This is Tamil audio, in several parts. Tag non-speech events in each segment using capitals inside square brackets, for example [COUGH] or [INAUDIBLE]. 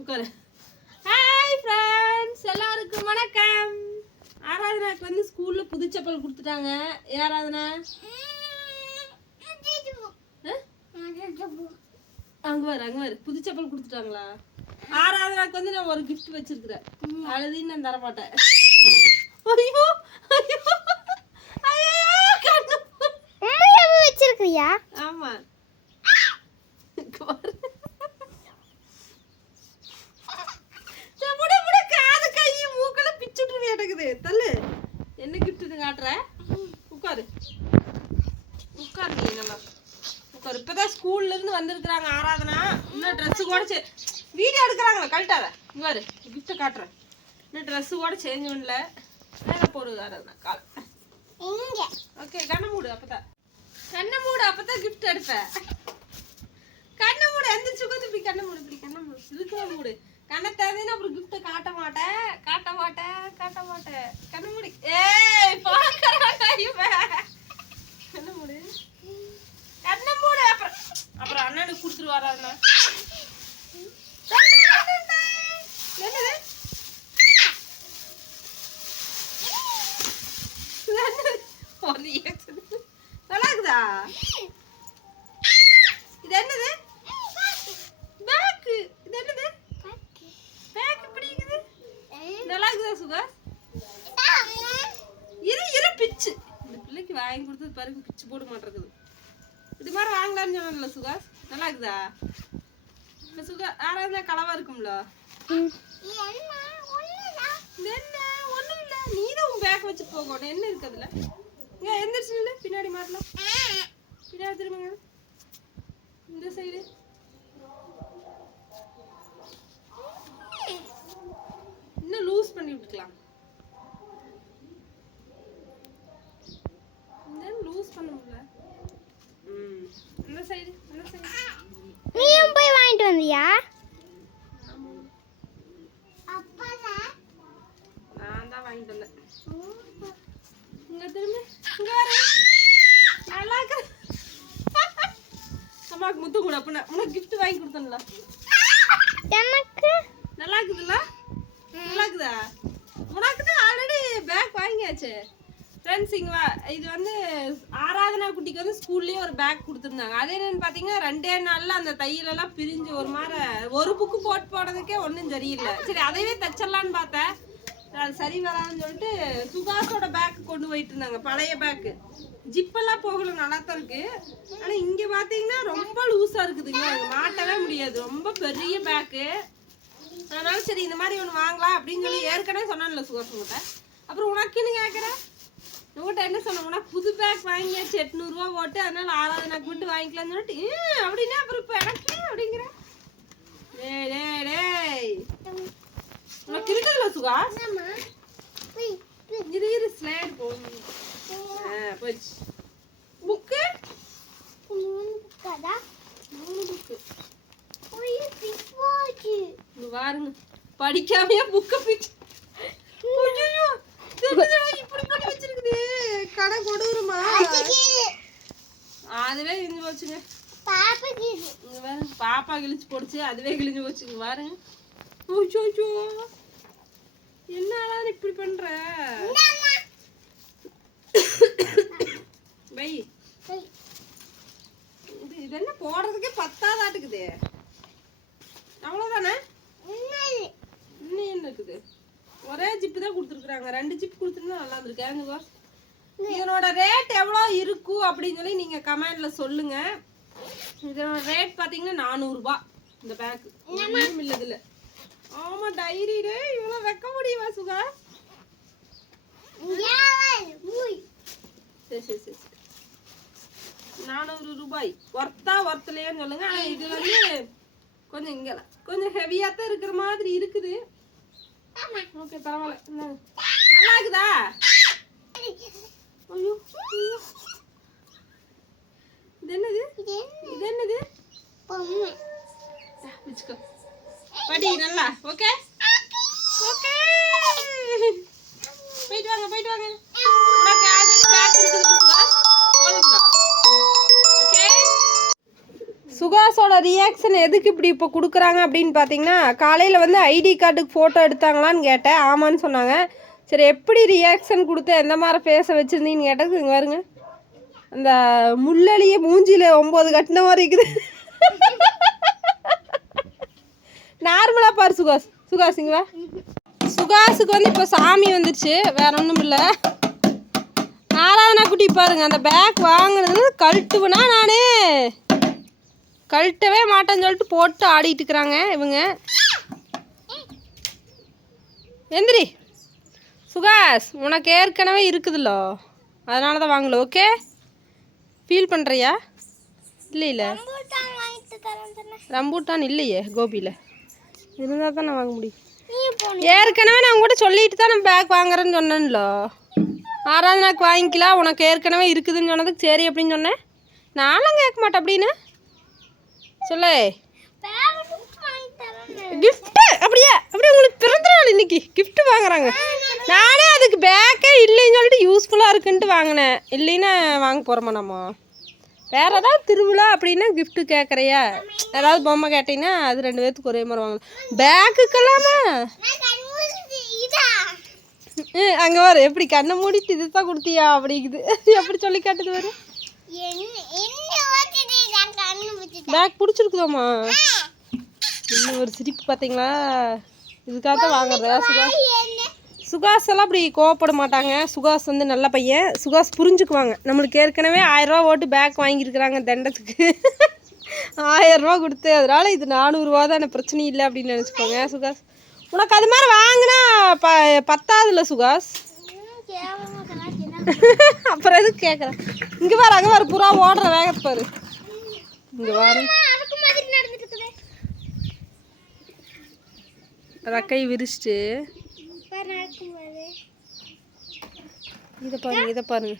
உட்காரு. ஹாய் ஃப்ரெண்ட்ஸ் எல்லாருக்கும் வணக்கம். ஆராதனாக்கு வந்து ஸ்கூல்ல புது செப்பல் கொடுத்துட்டாங்க ஆராதனா? அங்க வரு அங்க வரு புது செப்பல் கொடுத்துட்டாங்களா? ஆராதனாக்கு வந்து நான் ஒரு gift வச்சிருக்கிறேன். அழுதின்னு நான் தர மாட்டேன். ஐயோ ஐயோ. ஐயோ கண்ணு. வச்சிருக்கியா ஆமா இங்க பாரு. சே, முடி, முடி, காது, கை, மூக்கெல்லாம் பிச்சுட்டுருவே எனக்குது. தள்ளு. என்ன கிஃப்ட்னு காட்டுற? உட்காரு. உட்காரு நீ நல்லா உட்காரு. இப்பதான் ஸ்கூல்ல இருந்து வந்திருக்கிறாங்க ஆராதனா. இன்னும் ட்ரெஸ் கூட வீடியோ எடுக்கிறாங்களா கழட்டாத. இங்க பாரு கிஃப்ட் காட்டுறேன். இன்னும் ட்ரெஸ் கூட சேஞ்ச் பண்ணல. மேல போடுது ஆராதனா கால். ஓகே கண்ணை மூடு அப்பதான். கண்ணை மூடு அப்பதான் கிஃப்ட் எடுப்பேன். கண்ணை மூடு எந்திரிச்சு உட்காந்து இப்படி கண்ணை மூடு இப்படி கண்ணை மூடு. இருக்கிற மூடு. கண்ணை திறந்தீங்கன்னா அப்புறம் கிஃப்ட் காட்ட மாட்டேன் காட்ட மாட்டேன் காட்ட மாட்டேன் கண்ணை மூடி. ஏய் பாக்கறாங்க இவன். கண்ணை மூடு. கண்ணை மூடு அப்புறம். அப்புறம் அண்ணனுக்கு கொடுத்துருவாரா அண்ணா என்னது? ஒரு reaction. நல்லா இருக்குதா இது என்னது பேக் இது என்னது பேக் இப்படி இருக்குது நல்லா இருக்குதா சுகாஸ் இரு இரு பிச்சு இந்த பிள்ளைக்கு வரைக்கும் பிச்சு போட மாட்டேங்குது. இது மாதிரி வாங்கலாம்னு சொன்னல சுகாஷ். நல்லா இருக்குதா? இந்த சுகா ஆராதனா கலவா இருக்கும்ல? இது என்ன ஒண்ணும் இல்ல. நீ தான் உன் பேக் வச்சு போகணும் என்ன இருக்கு அதுல? இங்க எந்திரிச்சு நில்லு. பின்னாடி மாட்டலாம். பின்னாடி திரும்புங்க இந்த சைடு இன்னும் லூஸ் பண்ணி விட்டுக்கலாம் இன்னும் லூஸ் பண்ண முடியல ம் இந்த சைடு இந்த சைடு நீயும் போய் வாங்கிட்டு வந்தியா? நான் தான் வாங்கிட்டு வந்தேன். இங்க திரும்பி. இங்க வர. நல்லா இருக்கு அம்மாக்கு முத்து கூட அப்ப உனக்கு gift வாங்கி கொடுத்தேன்ல. எனக்கு? நல்லா இருக்குதுல்ல நல்லா இருக்குதா உனக்கு தான் ஆல்ரெடி பேக் வாங்கியாச்சு. ஃப்ரெண்ட்ஸ் இது வந்து ஆராதனா குட்டிக்கு வந்து ஸ்கூல்லேயே ஒரு பேக் கொடுத்துருந்தாங்க. அது என்னன்னு பார்த்தீங்கன்னா ரெண்டே நாளில் அந்த தையலெல்லாம் பிரிஞ்சு ஒரு மாதிரி ஒரு புக்கு போட்டு போனதுக்கே ஒன்றும் சரியில்லை. சரி அதையவே தச்சிடலான்னு பார்த்தேன். அது சரி வராதுன்னு சொல்லிட்டு சுகாசோட பேக் கொண்டு போயிட்டு இருந்தாங்க பழைய பேக்கு ஜிப்பெல்லாம் போகல நல்லா தான் இருக்கு. ஆனால் இங்கே பார்த்தீங்கன்னா ரொம்ப லூஸாக இருக்குதுங்க அது மாட்டவே முடியாது. ரொம்ப பெரிய பேக்கு அதனால சரி இந்த மாதிரி ஒன்று வாங்கலாம் அப்படின்னு சொல்லி ஏற்கனவே சொன்னான்ல சுகாசங்கிட்ட அப்புறம் உனக்குன்னு கேட்குறேன் உங்கள்கிட்ட என்ன சொன்ன உனக்கு புது பேக் வாங்கியாச்சு எட்நூறுரூவா போட்டு அதனால ஆறாவது மட்டும் வாங்கிக்கலாம்னு சொல்லிட்டு "ஏன் அப்படின்னா அப்புறம் இப்போ எனக்கு அப்படிங்கிற? டேய் டேய் டேய். உனக்கு இருக்குதுல்ல சுகாஸ் இரு இரு ஸ்லைடு போகும் ஆ போச்சு. புக்கு பாருங்க. படிக்காமையே புக்க பிச்சு ஐயையோ, தெரியுதா, இப்படி பண்ணி வச்சிருக்குது கடை கொடூரமா அதுவே கிழிஞ்சு போச்சுங்க பாப்பா கிழிச்சு. போடுச்சு அதுவே கிழிஞ்சு போச்சுங்க பாருங்க ஓச்சோ ஓச்சோ என்னடா இப்படி பண்ற? பை இது இது என்ன போடுறதுக்கே பத்தாதாட்டுக்குது அவ்வளோதானே இன்னும் என்ன இருக்குது? ஒரே ஜிப்பு தான் கொடுத்துருக்குறாங்க. ரெண்டு ஜிப் கொடுத்துருந்தா நல்லா இருந்திருக்கு. ஏங்க இதனோட ரேட் எவ்வளோ இருக்கும் அப்படின்னு சொல்லி நீங்கள் கமெண்டில் சொல்லுங்க. இதனோட ரேட் பார்த்தீங்கன்னா நானூறுரூபா இந்த பேக் ஒன்றும் இல்லை இதில் ஆமாம் டைரி டே. இவ்வளோ வைக்க முடியுமா சுகா? சரி சரி நானூறு ரூபாய். ஒர்த்தா ஒர்த்தலையான்னு சொல்லுங்க. ஆனால் இது வந்து கொஞ்சம் இங்கே கொஞ்சம் ஹெவியாக தான் இருக்கிற மாதிரி இருக்குது. ஓகே பரவாயில்ல. நல்லா இருக்குதா? ஐயோ. இது என்னது? இது என்னது? வச்சுக்கோ. படி நல்லா. ஓகே? ஓகே. போயிட்டு வாங்க போயிட்டு வாங்க. உனக்கு ஆல்ரெடி பேக் இருக்குது சுபாஷ் போதுங்களா? ஓகே? சுகாஸோட ரியாக்ஷன் எதுக்கு இப்படி இப்போ கொடுக்குறாங்க அப்படின்னு பார்த்தீங்கன்னா காலையில் வந்து ஐடி கார்டுக்கு ஃபோட்டோ எடுத்தாங்களான்னு கேட்டேன். ஆமான்னு சொன்னாங்க. சரி எப்படி ரியாக்ஷன் கொடுத்து எந்த மாதிரி ஃபேஸை வச்சுருந்தீங்கன்னு கேட்டதுக்கு இங்கே பாருங்க. அந்த முள்ளலியே மூஞ்சியில் ஒம்பது கட்டின மாதிரி இருக்குது. நார்மலாக பாரு சுகாஸ் சுகாஸ் இங்கே வா. சுகாஸுக்கு வந்து இப்போ சாமி வந்துருச்சு. வேற ஒன்றும் இல்லை. ஆராதனா குட்டி பாருங்க. அந்த பேக் வாங்கினது கழட்டுவனா நானே? கழட்டவே மாட்டேன்னு சொல்லிட்டு போட்டு ஆடிட்டு இருக்கிறாங்க இவங்க. எந்திரி. சுகாஸ் உனக்கு ஏற்கனவே இருக்குதுல்ல. அதனால தான் வாங்கல ஓகே ஃபீல் பண்ணுறியா இல்லை இல்லை. ரம்பூட்டான் இல்லையே கோபியில் இருந்தால் தான் நான் வாங்க முடியும். ஏற்கனவே நான் கூட சொல்லிட்டு தான் நான் பேக் வாங்குறேன்னு சொன்னேன்ல. ஆராதனாக்கு வாங்கிக்கலாம் உனக்கு ஏற்கனவே இருக்குதுன்னு சொன்னதுக்கு சரி அப்படின்னு சொன்னேன். நானும் கேட்க மாட்டேன் அப்படின்னு. சொல்லு. Gift அப்படியே? அப்படியே உங்களுக்கு பிறந்த நாள் இன்னைக்கு. Gift வாங்குறாங்க. நானே அதுக்கு பேக்கே இல்லைன்னு சொல்லிட்டு யூஸ்ஃபுல்லாக இருக்குன்ட்டு வாங்கினேன். இல்லைன்னா வாங்க போகிறோமா நம்ம? வேற ஏதாவது திருவிழா அப்படின்னா gift கேட்குறியா ஏதாவது பொம்மை கேட்டீங்கன்னா அது ரெண்டு பேர்த்துக்கு ஒரே மாதிரி வாங்கலாம். பேக்குக்கெல்லாமா அங்கே வர எப்படி கண்ணை மூடிட்டு இது தான் கொடுத்தியா அப்படிங்குது. எப்படி சொல்லி காட்டுது வரு என்ன என்ன ஓட்டிட்டு நான் கண் மூடி பேக் பிடிச்சிருக்குதாம்மா? இன்னும் ஒரு சிரிப்பு பார்த்தீங்களா? இதுக்காக தான் வாங்குறதா என்ன சுகாஸ் எல்லாம் அப்படி கோவப்பட மாட்டாங்க. சுகாஸ் வந்து நல்ல பையன். சுகாஸ் புரிஞ்சுக்குவாங்க. நம்மளுக்கு ஏற்கனவே ஆயிரம் ரூபா ஓட்டு பேக் வாங்கியிருக்கிறாங்க தண்டத்துக்கு. ஆயிரம் ரூபா கொடுத்து அதனால இது நானூறுரூவா தானே பிரச்சனை இல்லை அப்படின்னு நினச்சிக்கோங்க சுகாஸ் உனக்கு அது மாதிரி வாங்கினா ப பத்தாதுல்ல சுகாஸ் அப்புறம் எதுக்கு கேட்குறேன் இங்கே பாரு அங்கே பாரு புறா ஓடுற வேகத்தை பாரு. இங்கே பாரு. ரக்கை விரிச்சிட்டு இப்ப நடக்கும்போது இதை பாருங்க இதை பாருங்க.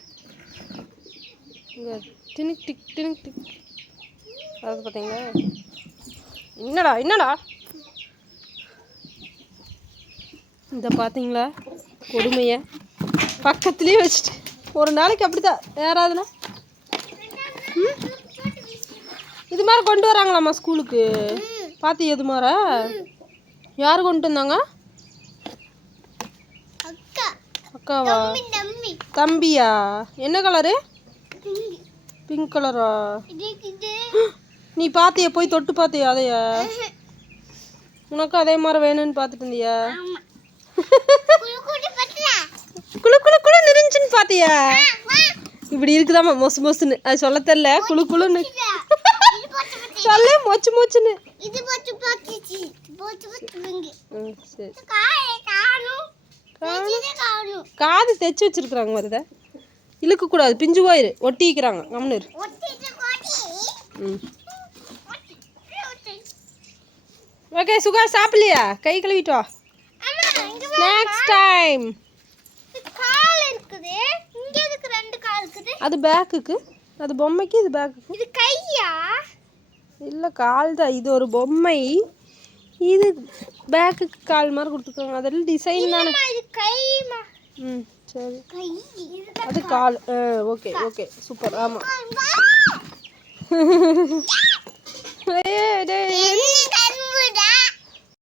இங்கே டினிக் டிக் டினிக் டிக். அதாவது பார்த்தீங்களா என்னடா என்னடா? இந்த பார்த்தீங்களா கொடுமையை பக்கத்துலேயே வச்சுட்டு. ஒரு நாளைக்கு அப்படிதான் யாராவதுனா ம்? இது மாதிரி கொண்டு வராங்களாம்மா ஸ்கூலுக்கு? பார்த்து எது மாதிரி? யார் கொண்டு வந்தாங்க? அக்காவா தம்பி தம்பியா? என்ன கலரு பிங்க். கலரா நீ பாத்தியா? போய் தொட்டு பாத்தியா அதைய? உனக்கு அதே மாதிரி வேணும்னு பார்த்துட்டு இருந்தியா? [LAUGHS] குளு குளு குளு இருந்துச்சுன்னு பாத்தியா? இப்படி இருக்குதாம்மா மொசு மொசுன்னு. அது சொல்ல தெரியல. போச்சு போச்சு சொல்ல மொச்சு மொச்சுன்னு. ம் சரி. காது தைச்சு வச்சிருக்கிறாங்க வருத இழுக்கக்கூடாது. பிஞ்சு போயிரு. ஒட்டிக்கிறாங்க. கம்னு ஒட்டிட்டு கோட்டி ம். ஒட்டி. ஒட்டி. ஓகே சுகா சாப்பிடலையா? கை கழுவிட்டு நெக்ஸ்ட் டைம் அது பேக்குக்கு. அது பொம்மைக்கு இது பேக்குக்கு. இது கையா? இல்லை கால் தான் இது ஒரு பொம்மை. இது பேக்குக்கு கால் மாதிரி கொடுத்துருக்காங்க அதெல்லாம் டிசைன் தானே. ம் சரி. அது கால். ஆ ஓகே ஓகே சூப்பர் ஆமாம் என்ன